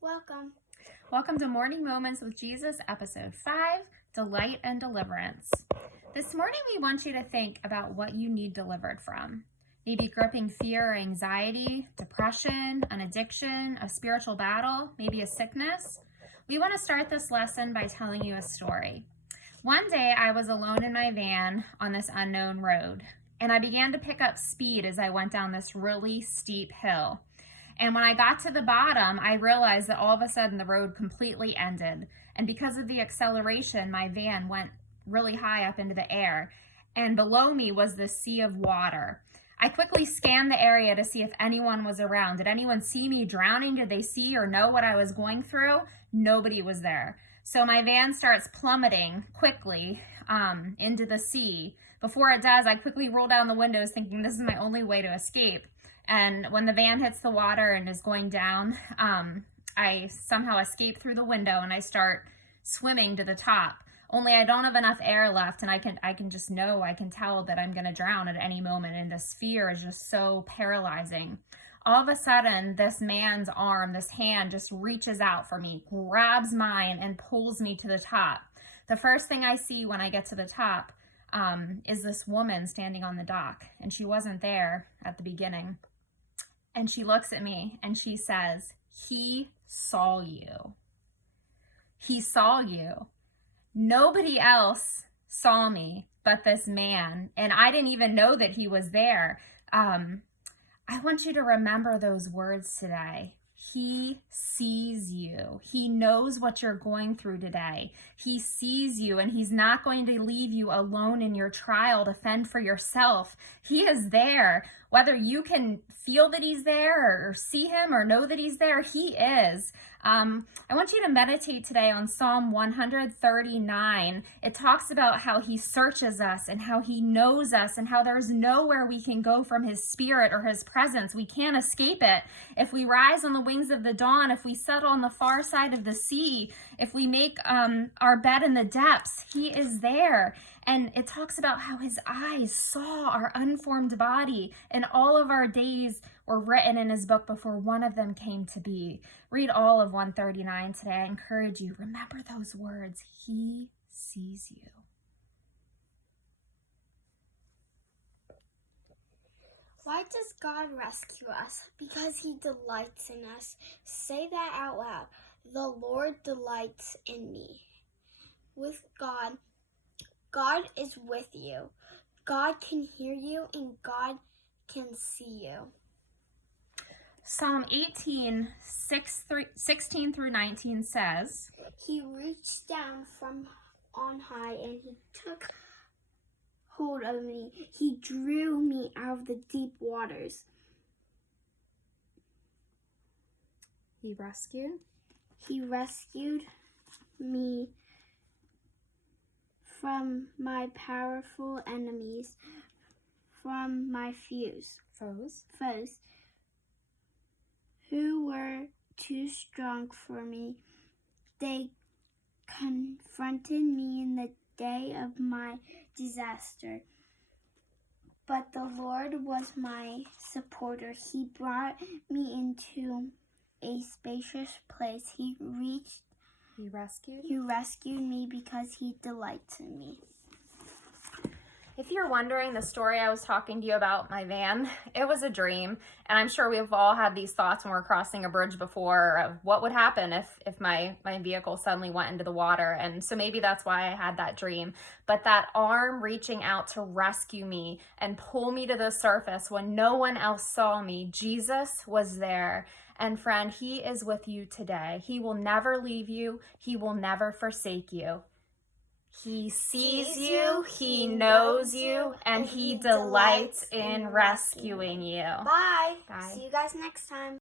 Welcome. Welcome to Morning Moments with Jesus, Episode 5, Delight and Deliverance. This morning we want you to think about what you need delivered from. Maybe gripping fear or anxiety, depression, an addiction, a spiritual battle, maybe a sickness. We want to start this lesson by telling you a story. One day I was alone in my van on this unknown road, and I began to pick up speed as I went down this really steep hill. And when I got to the bottom, I realized that all of a sudden the road completely ended. And because of the acceleration, my van went really high up into the air. And below me was this sea of water. I quickly scanned the area to see if anyone was around. Did anyone see me drowning? Did they see or know what I was going through? Nobody was there. So my van starts plummeting quickly into the sea. Before it does, I quickly roll down the windows thinking this is my only way to escape. And when the van hits the water and is going down, I somehow escape through the window and I start swimming to the top. Only I don't have enough air left, and I can just know, I can tell that I'm going to drown at any moment, and this fear is just so paralyzing. All of a sudden, this man's arm, this hand just reaches out for me, grabs mine, and pulls me to the top. The first thing I see when I get to the top is this woman standing on the dock, and she wasn't there at the beginning. And she looks at me and she says, "He saw you. He saw you. Nobody else saw me but this man. And I didn't even know that he was there." I want you to remember those words today. He sees you. He knows what you're going through today. He sees you, and he's not going to leave you alone in your trial to fend for yourself. He is there. Whether you can feel that he's there or see him or know that he's there, he is. I want you to meditate today on Psalm 139. It talks about how he searches us and how he knows us and how there's nowhere we can go from his spirit or his presence. We can't escape it. If we rise on the wings of the dawn, if we settle on the far side of the sea, if we make our bed in the depths, he is there. And it talks about how his eyes saw our unformed body, and all of our days were written in his book before one of them came to be. Read all of 139 today. I encourage you, remember those words. He sees you. Why does God rescue us? Because he delights in us. Say that out loud. The Lord delights in me. With God, God is with you. God can hear you and God can see you. Psalm 18, 16 through 19 says, "He reached down from on high and he took hold of me. He drew me out of the deep waters." He rescued me from my powerful enemies, from my foes, who were too strong for me. They confronted me in the day of my disaster. But the Lord was my supporter. He brought me into a spacious place. He rescued me because he delights in me. If you're wondering the story I was talking to you about my van, it was a dream. And I'm sure we've all had these thoughts when we're crossing a bridge before of what would happen if my vehicle suddenly went into the water. And so maybe that's why I had that dream. But that arm reaching out to rescue me and pull me to the surface when no one else saw me, Jesus was there. And friend, he is with you today. He will never leave you. He will never forsake you. He sees you, he knows you, and he delights in rescuing you. Bye. Bye. See you guys next time.